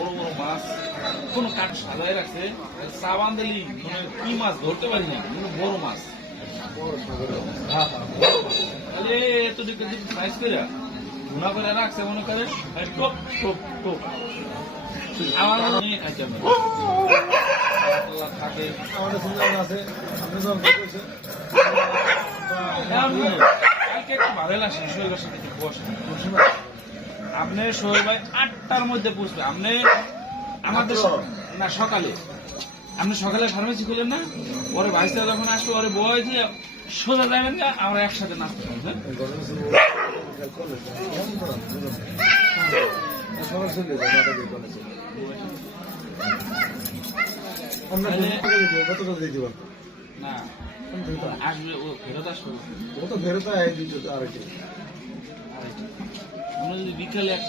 বড় বড় মাছ কোনো কাঠ সাজায় রাখছে সাবান দিলি মানে কি মাছ ধরতে পারি না কিন্তু বড় মাছ তাহলে এত দিকে সাইজ করে ঘুনা করে রাখছে মনে করে টোপ টোপ টোপ আমার খাইতে থাকে আমাদের সুন্দর আছে আপনি সব দেখেছেন কালকে একটু ভালো লাগছে শরীরের সাথে আপনি শরীর ভাই 8টার মধ্যে পুষবে আপনি আমাদের না সকালে আপনি সকালে ফার্মেসি খুলেন না পরে ভাইসা যখন আসবে ওরে বয় দিয়ে সোজা যাবেন না আমরা একসাথে নাচতে পারবো সবার চলে যায় আমরা কতটা দিয়ে দিব না আসবে ও ফেরত আসবে ও তো ফেরত আয় দিত আর কি আমরা যদি বিকেলে এক